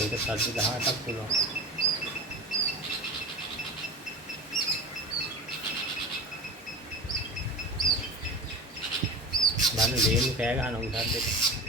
ඒක සද්ද 18ක් පුළුවන්. බලන්න ලේමු කෑ ගහන උසද්දට.